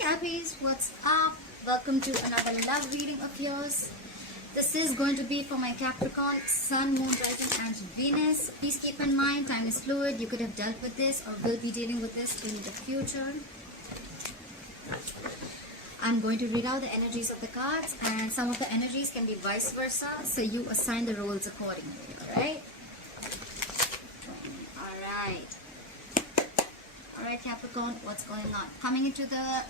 Cappies, what's up? Welcome to another love reading of yours. This is going to be for my Capricorn, Sun, Moon, Rising and Venus. Please keep in mind, time is fluid. You could have dealt with this or will be dealing with this in the future. I'm going to read out the energies of the cards, and some of the energies can be vice versa, so you assign the roles accordingly, alright? Alright, Capricorn, what's going on? Coming into the,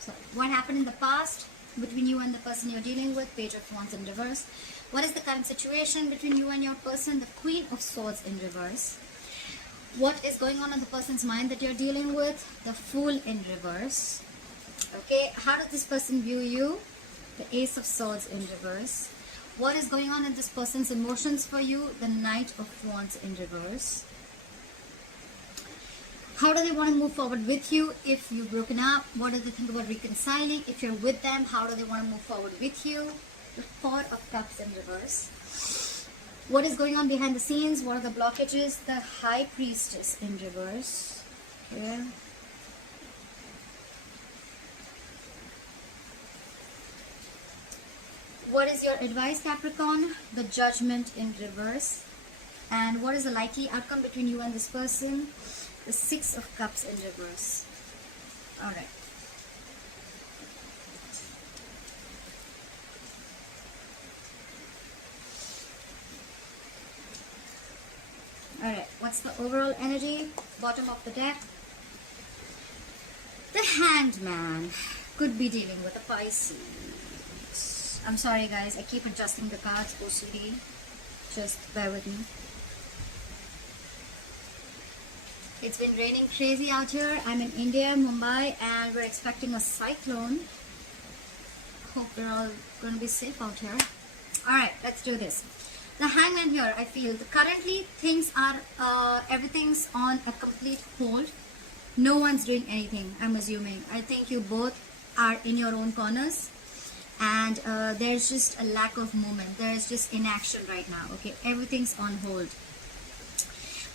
so what happened in the past between you and the person you're dealing with? Page of Wands in reverse. What is the current situation between you and your person? The Queen of Swords in reverse. What is going on in the person's mind that you're dealing with? The Fool in reverse. Okay, how does this person view you? The Ace of Swords in reverse. What is going on in this person's emotions for you? The Knight of Wands in reverse. How do they want to move forward with you if you've broken up? What do they think about reconciling? If you're with them, how do they want to move forward with you? The Four of Cups in reverse. What is going on behind the scenes? What are the blockages? The High Priestess in reverse. Okay. What is your advice, Capricorn? The Judgment in reverse. And what is the likely outcome between you and this person? The Six of Cups in reverse. Alright. Alright, what's the overall energy? Bottom of the deck. The Hanged Man could be dealing with a Pisces. I'm sorry guys, I keep adjusting the cards OCD. Just bear with me. It's been raining crazy out here. I'm in India, Mumbai, and we're expecting a cyclone. Hope we're all going to be safe out here. Alright, let's do this. The Hangman here, I feel currently things are, everything's on a complete hold. No one's doing anything, I'm assuming. I think you both are in your own corners. And there's just a lack of movement. There's just inaction right now. Okay, everything's on hold.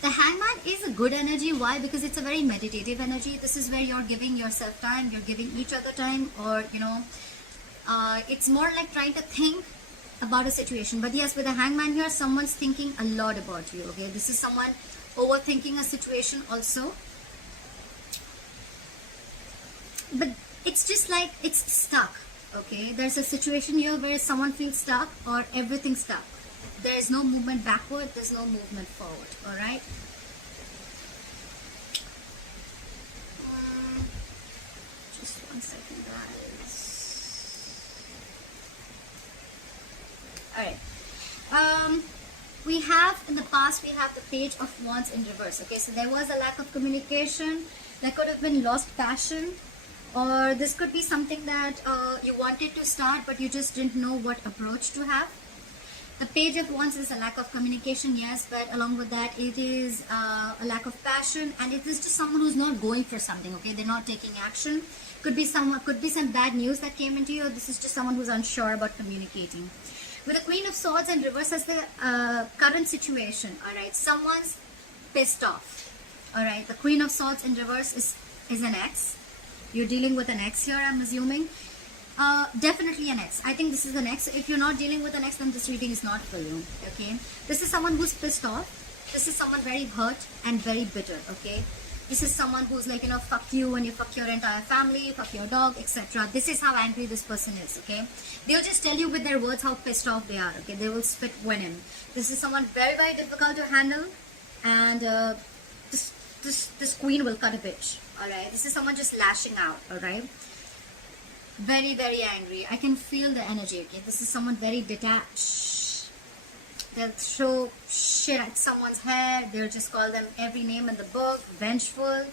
The Hangman is a good energy. Why? Because it's a very meditative energy. This is where you're giving yourself time, you're giving each other time, or it's more like trying to think about a situation. But yes, with the Hangman here, someone's thinking a lot about you. Okay, this is someone overthinking a situation also. But it's just like it's stuck. Okay, there's a situation here where someone feels stuck or everything's stuck. There is no movement backward, there's no movement forward. Alright. Just 1 second, guys. Alright. We have, in the past, we have the Page of Wands in reverse. Okay, so there was a lack of communication. There could have been lost passion. Or this could be something that you wanted to start, but you just didn't know what approach to have. The Page of Wands is a lack of communication, yes, but along with that, it is a lack of passion, and it is just someone who's not going for something. Okay, they're not taking action. Could be some bad news that came into you. Or this is just someone who's unsure about communicating. With the Queen of Swords in reverse as the current situation. All right, someone's pissed off. All right, the Queen of Swords in reverse is an ex. You're dealing with an ex here, I'm assuming. Definitely an ex. I think this is an ex. If you're not dealing with an ex, then this reading is not for you. Okay. This is someone who's pissed off. This is someone very hurt and very bitter. Okay. This is someone who's like, fuck you and you fuck your entire family, fuck your dog, etc. This is how angry this person is. Okay. They'll just tell you with their words how pissed off they are. Okay. They will spit venom. This is someone very, very difficult to handle. And this queen will cut a bitch. Alright. This is someone just lashing out. Alright. Very, very angry. I can feel the energy. Okay, this is someone very detached. They'll throw shit at someone's head. They'll just call them every name in the book. Vengeful.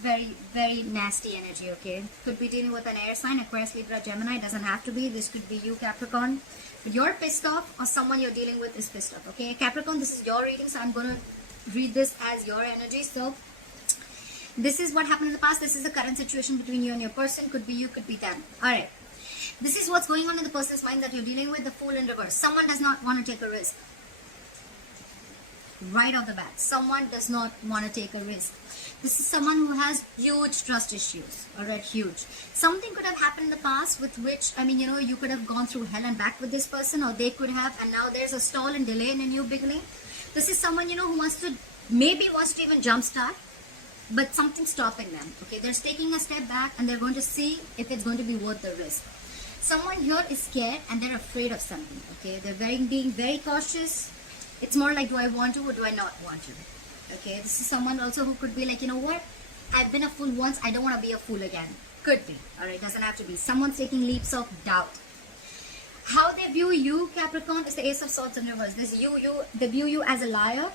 Very, very nasty energy. Okay, could be dealing with an air sign, Aquarius, Libra, Gemini. Doesn't have to be. This could be you, Capricorn. But you're pissed off, or someone you're dealing with is pissed off. Okay, Capricorn, this is your reading, so I'm gonna read this as your energy. So this is what happened in the past. This is the current situation between you and your person. Could be you, could be them. Alright. This is what's going on in the person's mind that you're dealing with. The Fool in reverse. Someone does not want to take a risk. right off the bat. Someone does not want to take a risk. This is someone who has huge trust issues. Alright, huge. Something could have happened in the past with which, I mean, you could have gone through hell and back with this person, or they could have, and now there's a stall and delay in a new beginning. This is someone, who wants to even jumpstart, but something's stopping them. Okay, they're taking a step back and they're going to see if it's going to be worth the risk. Someone here is scared and they're afraid of something. Okay, they're being very cautious. It's more like, do I want to or do I not want to? Okay, this is someone also who could be like, you know what, I've been a fool once, I don't want to be a fool again. Could be, alright, doesn't have to be. Someone's taking leaps of doubt. How they view you, Capricorn, is the Ace of Swords in reverse. They view you as a liar.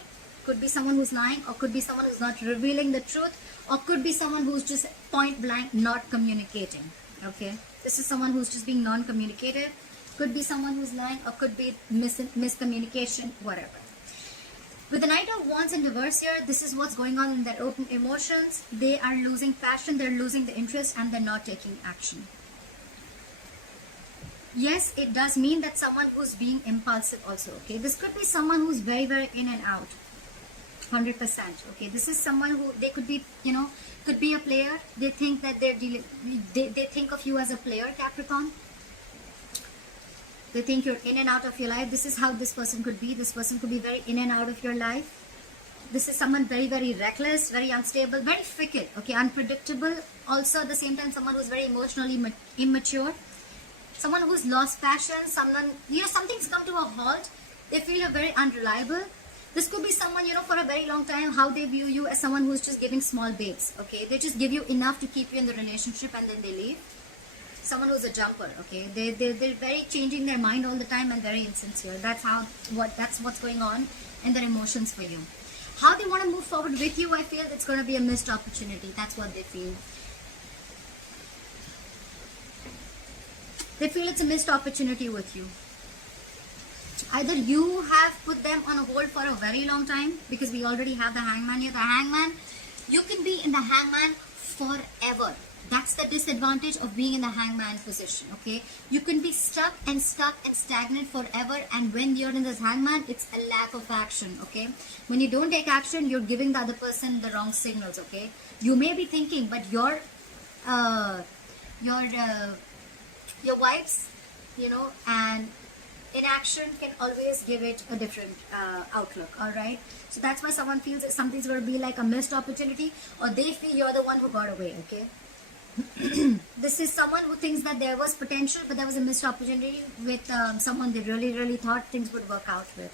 Could be someone who's lying, or could be someone who's not revealing the truth, or could be someone who's just point blank not communicating. Okay, this is someone who's just being non-communicative. Could be someone who's lying, or could be miscommunication, whatever. With the Knight of Wands in reverse here, this is what's going on in their open emotions. They are losing passion, they're losing the interest, and they're not taking action. Yes, it does mean that someone who's being impulsive also. Okay, this could be someone who's very, very in and out. 100%. Okay, this is someone who, they could be, could be a player. They think that they think of you as a player, Capricorn. They think you're in and out of your life. This is how this person could be. This person could be very in and out of your life. This is someone very, very reckless, very unstable, very fickle, okay, unpredictable. Also, at the same time, someone who's very emotionally immature. Someone who's lost passion, someone, something's come to a halt. They feel you're very unreliable. This could be someone, for a very long time, how they view you as someone who's just giving small baits, okay. They just give you enough to keep you in the relationship and then they leave. Someone who's a jumper, okay. They're very changing their mind all the time and very insincere. That's what's going on in their emotions for you. How they want to move forward with you, I feel it's going to be a missed opportunity. That's what they feel. They feel it's a missed opportunity with you. Either you have put them on a hold for a very long time, because we already have the Hangman here. The Hangman, you can be in the Hangman forever. That's the disadvantage of being in the Hangman position, okay? You can be stuck and stagnant forever, and when you're in this Hangman, it's a lack of action, okay? When you don't take action, you're giving the other person the wrong signals, okay? You may be thinking, but your vibes, and inaction can always give it a different outlook, alright? So that's why someone feels that something's going to be like a missed opportunity, or they feel you're the one who got away, okay? This is someone who thinks that there was potential, but there was a missed opportunity with someone they really, really thought things would work out with.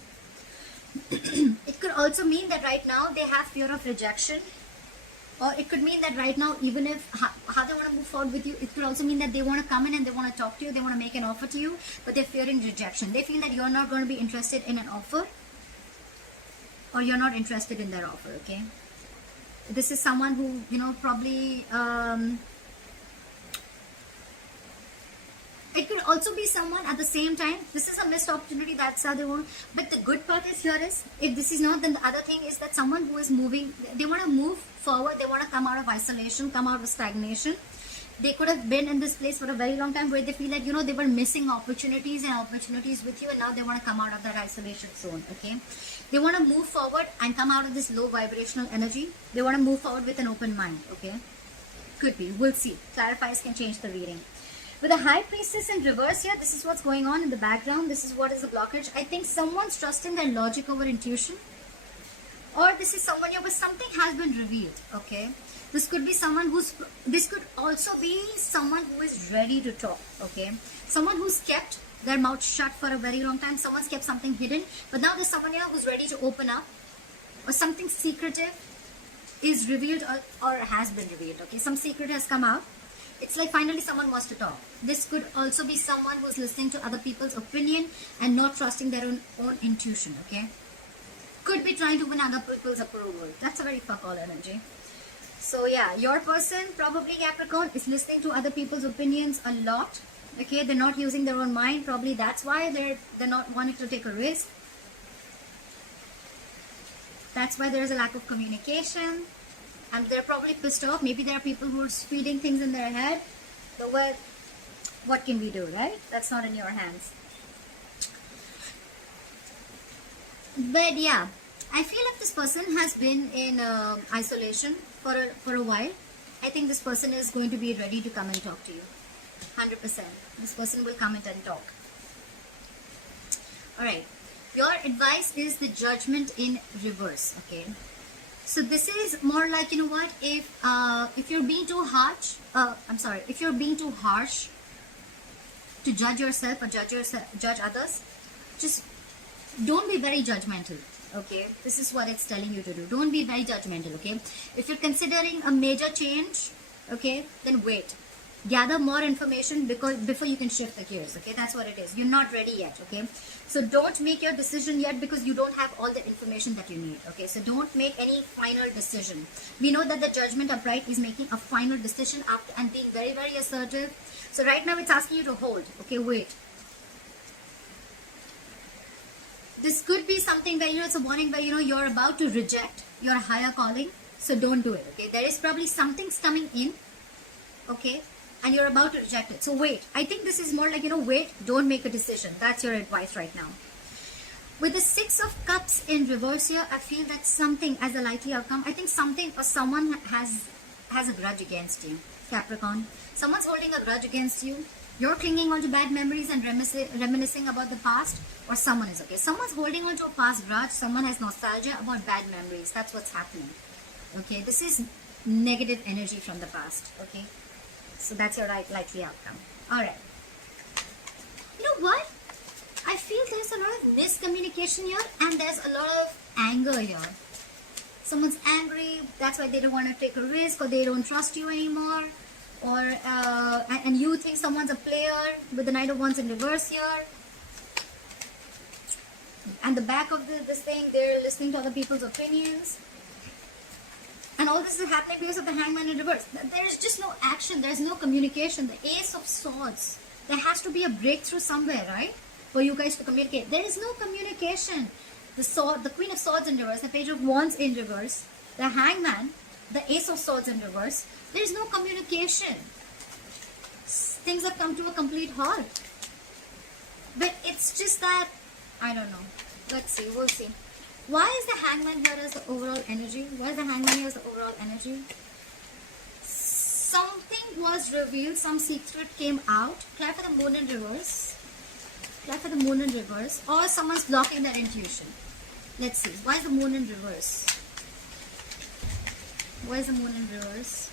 It could also mean that right now they have fear of rejection, or it could mean that right now, even if how they want to move forward with you, it could also mean that they want to come in and they want to talk to you, they want to make an offer to you, but they're fearing rejection. They feel that you're not going to be interested in an offer, or you're not interested in their offer, okay? This is someone who, probably... it could also be someone at the same time. This is a missed opportunity, that's how they want. But the good part is here is, if this is not, then the other thing is that someone who is moving, they want to move forward, they want to come out of isolation, come out of stagnation. They could have been in this place for a very long time where they feel like, they were missing opportunities with you, and now they want to come out of that isolation zone, okay? They want to move forward and come out of this low vibrational energy. They want to move forward with an open mind, okay? Could be, we'll see. Clarifiers can change the reading. With the High Priestess in reverse here, this is what's going on in the background. This is what is the blockage. I think someone's trusting their logic over intuition. Or this is someone here, but something has been revealed, okay? This could be someone this could also be someone who is ready to talk, okay? Someone who's kept their mouth shut for a very long time. Someone's kept something hidden, but now there's someone here who's ready to open up, or something secretive is revealed or has been revealed, okay? Some secret has come out. It's like finally someone wants to talk. This could also be someone who's listening to other people's opinion and not trusting their own intuition, okay? Could be trying to win other people's approval. That's a very fuck all energy. So yeah, your person, probably Capricorn, is listening to other people's opinions a lot, okay? They're not using their own mind. Probably that's why they're not wanting to take a risk. That's why there's a lack of communication. And they're probably pissed off. Maybe there are people who are feeding things in their head. But what can we do, right? That's not in your hands. But yeah, I feel if this person has been in isolation for a while, I think this person is going to be ready to come and talk to you. 100%. This person will come in and talk. Alright. Your advice is the Judgment in reverse. Okay. So this is more like, you know what, if you're being too harsh, if you're being too harsh to judge yourself or judge others, just don't be very judgmental. Okay, this is what it's telling you to do. Don't be very judgmental. Okay, if you're considering a major change, okay, then wait, gather more information before you can shift the gears. Okay, that's what it is. You're not ready yet. Okay, so don't make your decision yet because you don't have all the information that you need. Okay, so don't make any final decision. We know that the Judgment upright is making a final decision after and being very, very assertive. So right now it's asking you to hold. Okay, wait. This could be something where, you know, it's a warning where, you know, you're about to reject your higher calling. So don't do it. Okay, there is probably something coming in. Okay, and you're about to reject it. So wait. I think this is more like, you know, wait, don't make a decision. That's your advice right now. With the Six of Cups in reverse here, I feel that something as a likely outcome, I think something or someone has a grudge against you, Capricorn. Someone's holding a grudge against you. You're clinging on to bad memories and reminiscing about the past, or someone is. Okay, someone's holding on to a past grudge. Someone has nostalgia about bad memories. That's what's happening. Okay, this is negative energy from the past. Okay, so that's your likely outcome. Alright. You know what? I feel there's a lot of miscommunication here and there's a lot of anger here. Someone's angry, that's why they don't want to take a risk or they don't trust you anymore. Or and you think someone's a player with the Knight of Wands in reverse here. And the back of this thing, they're listening to other people's opinions. And all this is happening because of the Hangman in reverse. There is just no action. There is no communication. The Ace of Swords. There has to be a breakthrough somewhere, right? For you guys to communicate. There is no communication. The Queen of Swords in reverse. The Page of Wands in reverse. The Hangman. The Ace of Swords in reverse. There is no communication. Things have come to a complete halt. But it's just that, I don't know. Let's see. We'll see. Why is the Hangman here as the overall energy? Why is the Hangman here as the overall energy? Something was revealed. Some secret came out. Clap for the Moon in reverse. Clap for the Moon in reverse. Or someone's blocking their intuition. Let's see. Why is the Moon in reverse? Why is the Moon in reverse?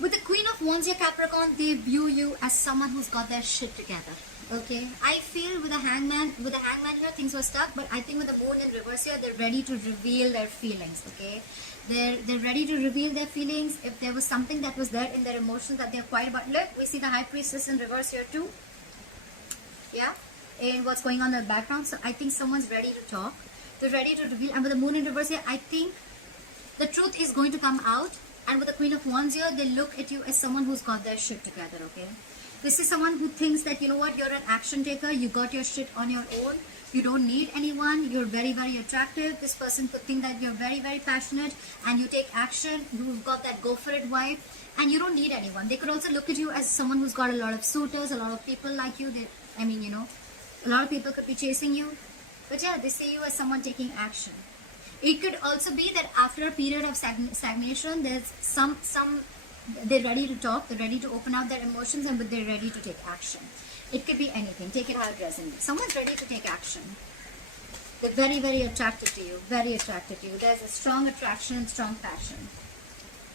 With the Queen of Wands here, Capricorn, they view you as someone who's got their shit together. Okay, I feel with the Hangman here, things were stuck, but I think with the Moon in reverse here, they're ready to reveal their feelings. Okay, they're ready to reveal their feelings. If there was something that was there in their emotions that they're quiet about, look, we see the High Priestess in reverse here too. Yeah, and what's going on in the background. So I think someone's ready to talk. They're ready to reveal, and with the Moon in reverse here, I think the truth is going to come out. And with the Queen of Wands here, they look at you as someone who's got their shit together. Okay. This is someone who thinks that, you know what, you're an action taker, you got your shit on your own, you don't need anyone, you're very, very attractive. This person could think that you're very, very passionate and you take action, you've got that go for it vibe, and you don't need anyone. They could also look at you as someone who's got a lot of suitors, a lot of people like you. A lot of people could be chasing you. But yeah, they see you as someone taking action. It could also be that after a period of stagnation, there's they're ready to talk, they're ready to open up their emotions, and they're ready to take action. It could be anything. Take it how it resonates. Someone's ready to take action. They're very, very attracted to you. Very attracted to you. There's a strong attraction, strong passion.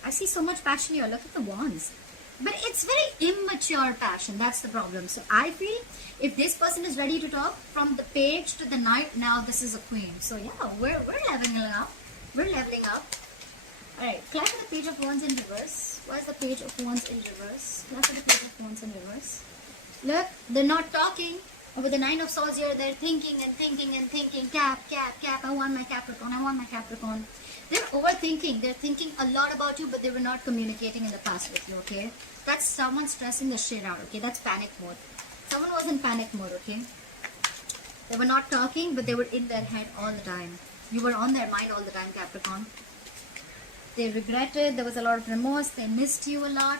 I see so much passion here. Look at the wands. But it's very immature passion. That's the problem. So I feel if this person is ready to talk, from the page to the knight, now this is a queen. So yeah, we're leveling up. We're leveling up. Alright, clap for the Page of Wands in reverse. Why is the Page of Wands in reverse? Clap for the Page of Wands in reverse. Look, they're not talking. With the Nine of Swords here, they're thinking and thinking and thinking. Cap. I want my Capricorn. I want my Capricorn. They're overthinking. They're thinking a lot about you, but they were not communicating in the past with you, okay? That's someone stressing the shit out, okay? That's panic mode. Someone was in panic mode, okay? They were not talking, but they were in their head all the time. You were on their mind all the time, Capricorn. They regretted, there was a lot of remorse, they missed you a lot.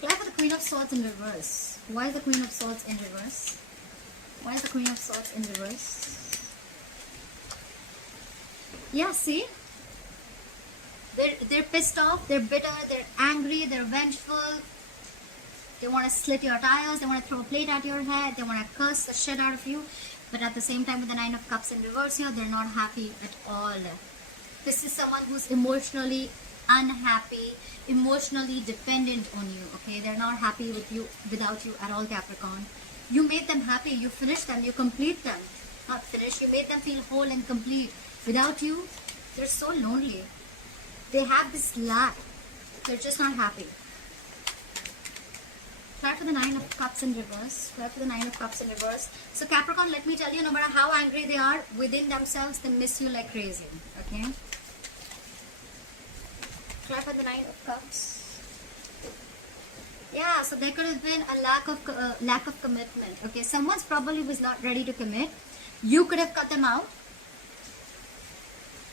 Clap for the Queen of Swords in reverse. Why is the Queen of Swords in reverse? Why is the Queen of Swords in reverse? Yeah, see? They're pissed off, they're bitter, they're angry, they're vengeful. They want to slit your tires, they want to throw a plate at your head, they want to curse the shit out of you. But at the same time, with the Nine of Cups in reverse here, they're not happy at all. This is someone who's emotionally unhappy, emotionally dependent on you, okay? They're not happy with you, without you at all, Capricorn. You made them happy, you finished them, you complete them. Not finish, you made them feel whole and complete. Without you, they're so lonely. They have this lack. They're just not happy. Try for the Nine of Cups in reverse. Try for the Nine of Cups in reverse. So Capricorn, let me tell you, no matter how angry they are, within themselves, they miss you like crazy. Okay? Try for the Nine of Cups. Yeah, so there could have been a lack of commitment. Okay, someone's probably was not ready to commit. You could have cut them out,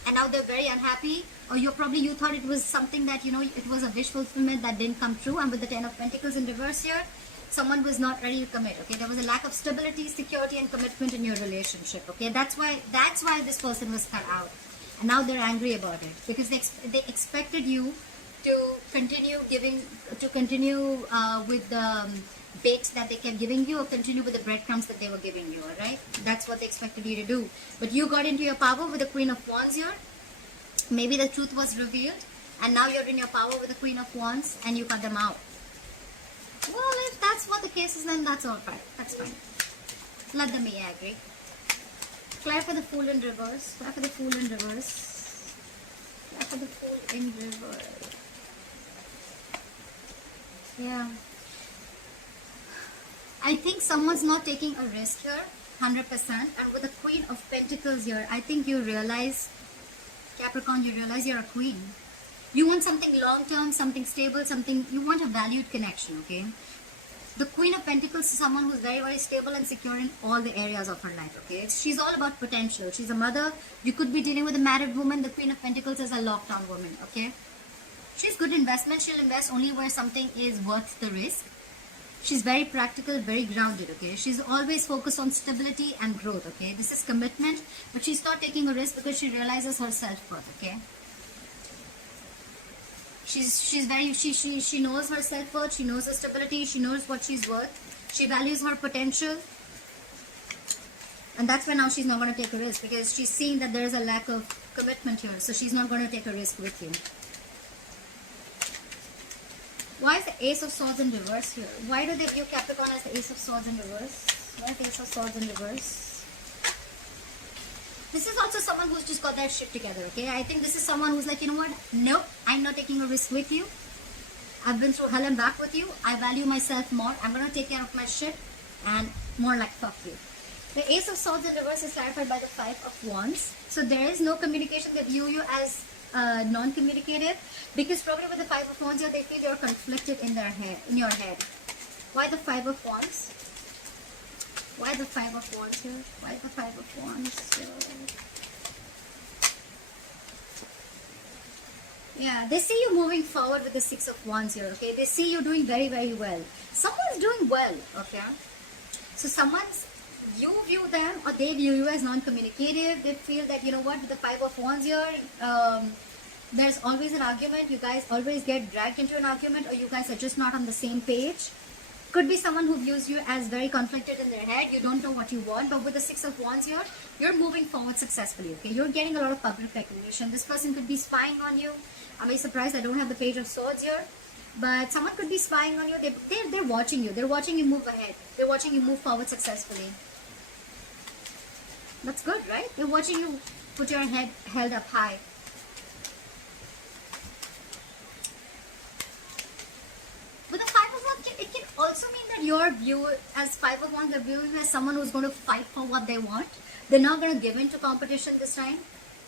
and now they're very unhappy. Or you thought it was something that, you know, it was a wish fulfillment that didn't come true. And with the Ten of Pentacles in reverse here, someone was not ready to commit. Okay, there was a lack of stability, security, and commitment in your relationship. Okay, that's why this person was cut out, and now they're angry about it because they expected you to continue with the bait that they kept giving you, or continue with the breadcrumbs that they were giving you. All right, that's what they expected you to do. But you got into your power with the Queen of Wands here. Maybe the truth was revealed, and now you're in your power with the Queen of Wands, and you cut them out. Well, if that's what the case is, then that's all right. That's fine. Let them be angry. Try for the Fool in reverse. Try for the Fool in reverse. Try for the Fool in reverse. Yeah. I think someone's not taking a risk here, 100%. And with the Queen of Pentacles here, I think you realize, Capricorn, you realize you're a queen. You want something long-term, something stable, you want a valued connection, okay? The Queen of Pentacles is someone who's very, very stable and secure in all the areas of her life, okay? She's all about potential. She's a mother. You could be dealing with a married woman. The Queen of Pentacles is a lockdown woman, okay? She's good investment. She'll invest only where something is worth the risk. She's very practical, very grounded, okay? She's always focused on stability and growth, okay? This is commitment, but she's not taking a risk because she realizes her self-worth, okay? She knows her self-worth, she knows her stability, she knows what she's worth, she values her potential. And that's why now she's not going to take a risk, because she's seen that there is a lack of commitment here, so she's not going to take a risk with you. Why is the Ace of Swords in reverse here? Why do they view Capricorn as the Ace of Swords in reverse? Why is the Ace of Swords in reverse? This is also someone who's just got their shit together, okay? I think this is someone who's like, you know what? Nope, I'm not taking a risk with you. I've been through hell and back with you. I value myself more. I'm going to take care of my shit, and more like fuck you. The Ace of Swords in reverse is clarified by the Five of Wands. So there is no communication. They view you as non-communicative, because probably with the Five of Wands here, they feel you're conflicted in your head. Why the Five of Wands? Why the Five of Wands here? Why the Five of Wands here? Yeah, they see you moving forward with the Six of Wands here, okay? They see you doing very, very well. Someone's doing well, okay? So you view them, or they view you as non-communicative. They feel that, you know what, with the Five of Wands here, there's always an argument. You guys always get dragged into an argument, or you guys are just not on the same page. Could be someone who views you as very conflicted in their head. You don't know what you want, but with the Six of Wands here, you're moving forward successfully, okay? You're getting a lot of public recognition. This person could be spying on you. I'm very surprised I don't have the Page of Swords here. But someone could be spying on you. They're watching you. They're watching you move ahead. They're watching you move forward successfully. That's good, right? They're watching you put your head held up high. With the Five of Wands, it can also mean that your view as Five of Wands, they're viewing you as someone who's going to fight for what they want. They're not going to give in to competition this time.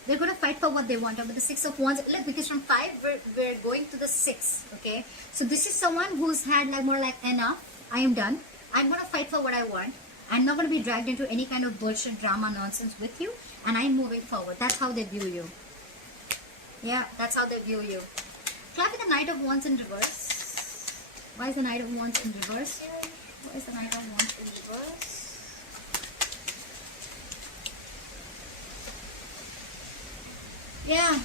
They're going to fight for what they want. And with the Six of Wands, look, because from 5, we're going to the 6, okay? So this is someone who's had like more like, enough, I am done. I'm going to fight for what I want. I'm not going to be dragged into any kind of bullshit, drama, nonsense with you. And I'm moving forward. That's how they view you. Yeah, that's how they view you. Try with the Knight of Wands in reverse. Why is the Knight of Wands in reverse here? Why is the Knight of Wands in reverse? Yeah.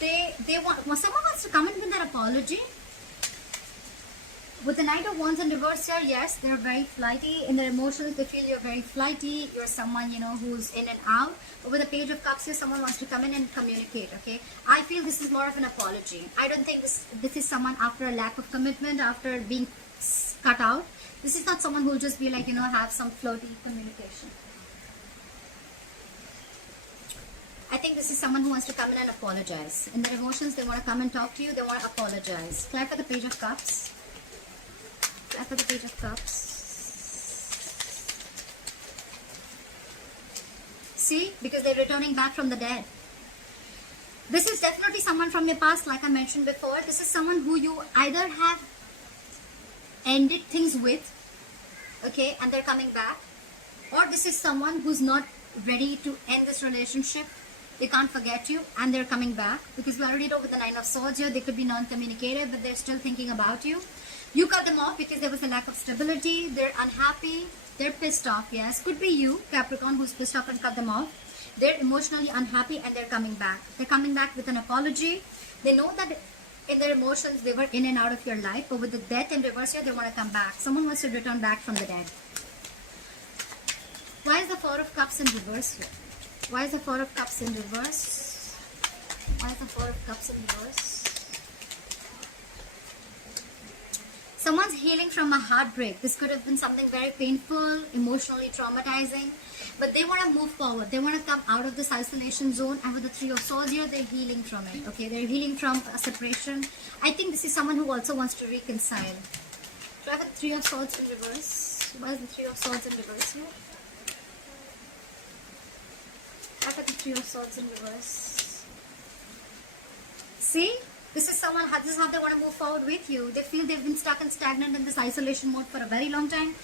They want, someone wants to come in with their apology. With the Knight of Wands in reverse here, yes, they're very flighty. In their emotions, they feel you're very flighty. You're someone, you know, who's in and out. But with the Page of Cups here, someone wants to come in and communicate, okay? I feel this is more of an apology. I don't think this is someone after a lack of commitment, after being cut out. This is not someone who'll just be like, you know, have some floaty communication. I think this is someone who wants to come in and apologize. In their emotions, they want to come and talk to you. They want to apologize. Clap for the Page of Cups. After the Page of Cups. See, because they're returning back from the dead. This is definitely someone from your past, like I mentioned before. This is someone who you either have ended things with, okay, and they're coming back, or this is someone who's not ready to end this relationship. They can't forget you and they're coming back, because we already know with the Nine of Swords here, they could be non-communicative, but they're still thinking about you. You cut them off because there was a lack of stability. They're unhappy. They're pissed off. Yes, could be you, Capricorn, who's pissed off and cut them off. They're emotionally unhappy and they're coming back. They're coming back with an apology. They know that in their emotions they were in and out of your life, but with the Death in reverse here, they want to come back. Someone wants to return back from the dead. Why is the Four of Cups in reverse here? Why is the Four of Cups in reverse? Why is the Four of Cups in reverse? Someone's healing from a heartbreak. This could have been something very painful, emotionally traumatizing, but they want to move forward. They want to come out of this isolation zone, and with the Three of Swords here, they're healing from it. Okay, they're healing from a separation. I think this is someone who also wants to reconcile. Do I have the Three of Swords in reverse? Why is the Three of Swords in reverse here? I have the Three of Swords in reverse. See? This is someone, this is how they want to move forward with you. They feel they've been stuck and stagnant in this isolation mode for a very long time.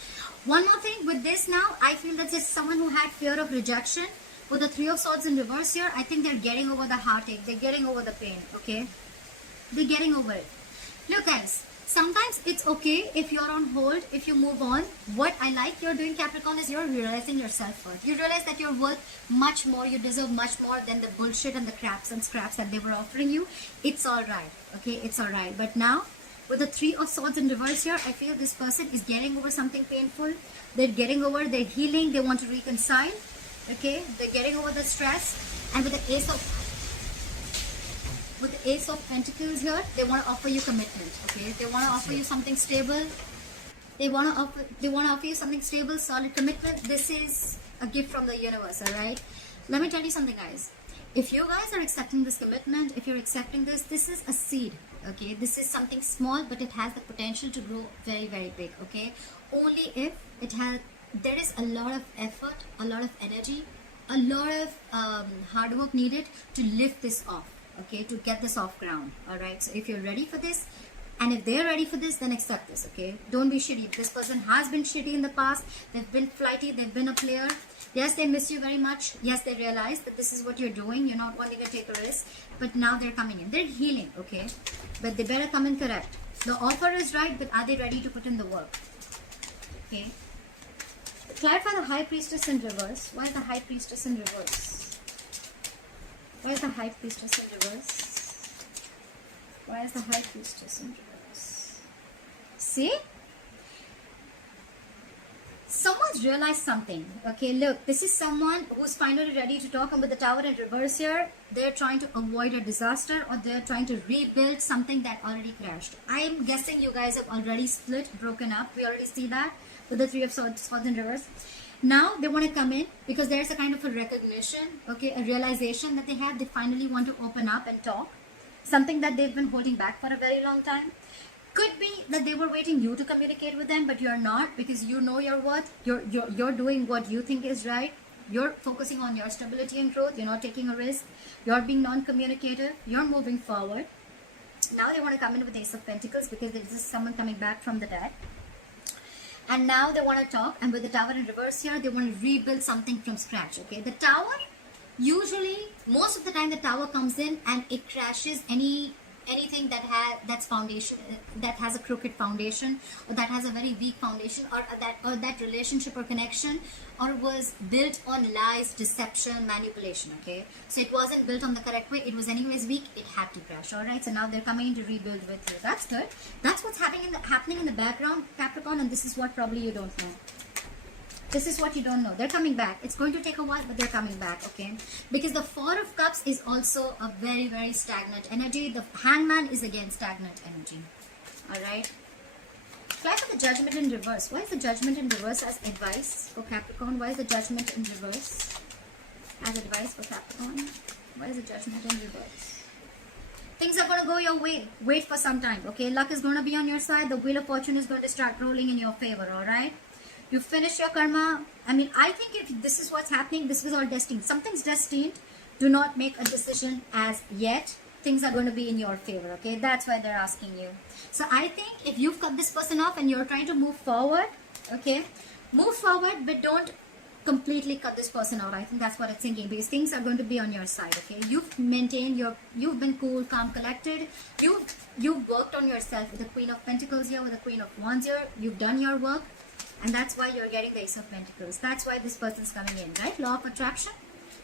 One more thing with this now, I feel that this is someone who had fear of rejection. With the Three of Swords in reverse here, I think they're getting over the heartache. They're getting over the pain, okay? They're getting over it. Look guys, sometimes it's okay if you're on hold, if you move on. What I like you're doing, Capricorn, is you're realizing your self-worth. You realize that you're worth much more, you deserve much more than the bullshit and the craps and scraps that they were offering you. It's alright, okay? It's alright. But now, with the Three of Swords in reverse here, I feel this person is getting over something painful. They're getting over, they're healing, they want to reconcile, okay? They're getting over the stress. And with the Ace of Pentacles here, they want to offer you commitment, okay? They want to offer you something stable. They want to offer you something stable, solid commitment. This is a gift from the universe, all right? Let me tell you something, guys. If you guys are accepting this commitment, if you're accepting this is a seed, okay? This is something small, but it has the potential to grow very, very big, okay? Only if there is a lot of effort, a lot of energy, a lot of hard work needed to lift this off. Okay, to get this off ground. All right, so if you're ready for this, and if they're ready for this, then accept this. Okay, don't be shitty. If this person has been shitty in the past, they've been flighty, they've been a player. Yes, they miss you very much. Yes, they realize that this is what you're doing. You're not wanting to take a risk, but now they're coming in. They're healing. Okay, but they better come in correct. The offer is right, but are they ready to put in the work? Okay. Clarify the High Priestess in reverse. Why is the High Priestess in reverse? Why is the High Priestess in reverse? Why is the High Priestess in reverse? See? Someone's realized something. Okay, look, this is someone who's finally ready to talk, and with the Tower in reverse here, they're trying to avoid a disaster, or they're trying to rebuild something that already crashed. I'm guessing you guys have already split, broken up. We already see that with the Three of Swords in reverse. Now they want to come in because there's a kind of a recognition, okay, a realization that they have. They finally want to open up and talk, something that they've been holding back for a very long time. Could be that they were waiting you to communicate with them, but you're not, because you know your worth. You're doing what you think is right. You're focusing on your stability and growth. You're not taking a risk. You're being non-communicative. You're moving forward. Now they want to come in with Ace of Pentacles because there's just someone coming back from the dead. And now they want to talk, and with the Tower in reverse here, they want to rebuild something from scratch, okay? The Tower, usually, most of the time the Tower comes in and it crashes any anything that's foundation, that has a crooked foundation, or that has a very weak foundation, or that relationship or connection, or was built on lies, deception, manipulation. Okay, so it wasn't built on the correct way. It was anyways weak. It had to crash. All right. So now they're coming in to rebuild with you. That's good. That's what's happening in the background, Capricorn, and this is what probably you don't know. This is what you don't know. They're coming back. It's going to take a while, but they're coming back, okay? Because the Four of Cups is also a very, very stagnant energy. The Hangman is again stagnant energy. Alright? Try for the Judgment in reverse. Why is the Judgment in reverse as advice for Capricorn? Why is the Judgment in reverse as advice for Capricorn? Why is the Judgment in reverse? Things are going to go your way. Wait for some time, okay? Luck is going to be on your side. The Wheel of Fortune is going to start rolling in your favor, alright? You finish your karma. I mean, I think if this is what's happening, this is all destined. Something's destined. Do not make a decision as yet. Things are going to be in your favor, okay? That's why they're asking you. So I think if you've cut this person off and you're trying to move forward, okay? Move forward, but don't completely cut this person out. I think that's what it's thinking, because things are going to be on your side, okay? You've maintained you've been cool, calm, collected. You've worked on yourself with the Queen of Pentacles here, with the Queen of Wands here. You've done your work. And that's why you're getting the Ace of Pentacles. That's why this person's coming in, right? Law of attraction.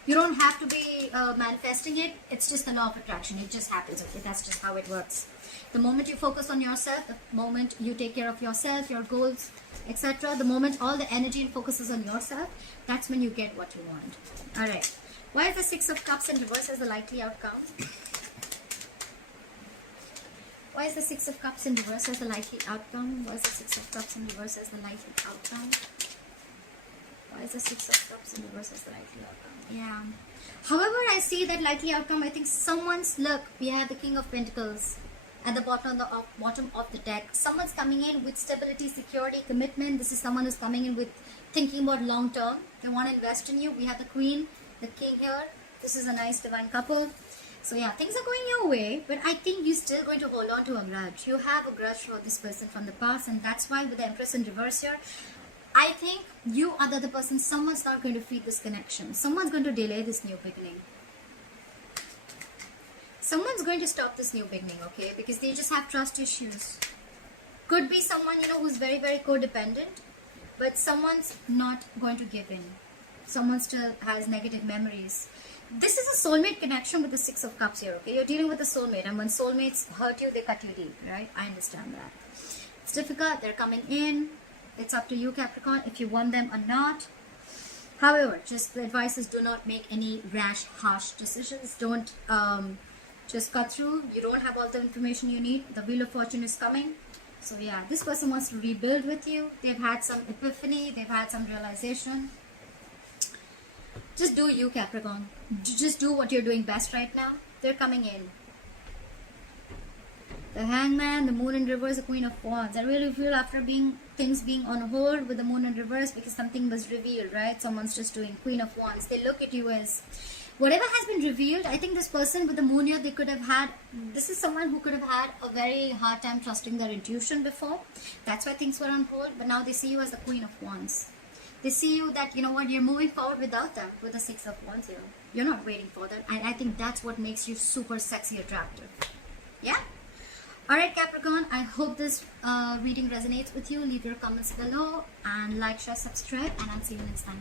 You don't have to be manifesting it. It's just the law of attraction. It just happens, okay? That's just how it works. The moment you focus on yourself, the moment you take care of yourself, your goals, etc., the moment all the energy and focus is on yourself, that's when you get what you want. Alright. Why is the Six of Cups in reverse as the likely outcome? Why is the Six of Cups in reverse as the likely outcome? Why is the Six of Cups in reverse as the likely outcome? Why is the Six of Cups in reverse as the likely outcome? Yeah. However, I see that likely outcome. I think someone's, look, we have the King of Pentacles at the bottom of the deck. Someone's coming in with stability, security, commitment. This is someone who's coming in with thinking about long term. They want to invest in you. We have the Queen, the King here. This is a nice divine couple. So yeah, things are going your way, but I think you're still going to hold on to a grudge. You have a grudge for this person from the past, and that's why with the Empress in reverse here, I think you are the other person. Someone's not going to feed this connection. Someone's going to delay this new beginning. Someone's going to stop this new beginning, okay? Because they just have trust issues. Could be someone, you know, who's very, very codependent, but someone's not going to give in. Someone still has negative memories. This is a soulmate connection with the Six of Cups here, okay? You're dealing with a soulmate, and when soulmates hurt you, they cut you deep, right? I understand that. It's difficult. They're coming in. It's up to you, Capricorn, if you want them or not. However, just the advice is do not make any rash, harsh decisions. Don't just cut through. You don't have all the information you need. The Wheel of Fortune is coming. So yeah, this person wants to rebuild with you. They've had some epiphany. They've had some realization. Just do you, Capricorn. Just do what you're doing best right now. They're coming in. The Hangman, the Moon in reverse, the Queen of Wands. I really feel after things being on hold with the Moon in reverse, because something was revealed, right? Someone's just doing Queen of Wands. They look at you as whatever has been revealed. I think this person with the Moon here, they could have had, this is someone who could have had a very hard time trusting their intuition before. That's why things were on hold. But now they see you as the Queen of Wands. They see you that, you know what, you're moving forward without them, with the Six of Wands here. You're not waiting for them. And I think that's what makes you super sexy, attractive. Yeah? Alright, Capricorn, I hope this reading resonates with you. Leave your comments below and like, share, subscribe, and I'll see you next time.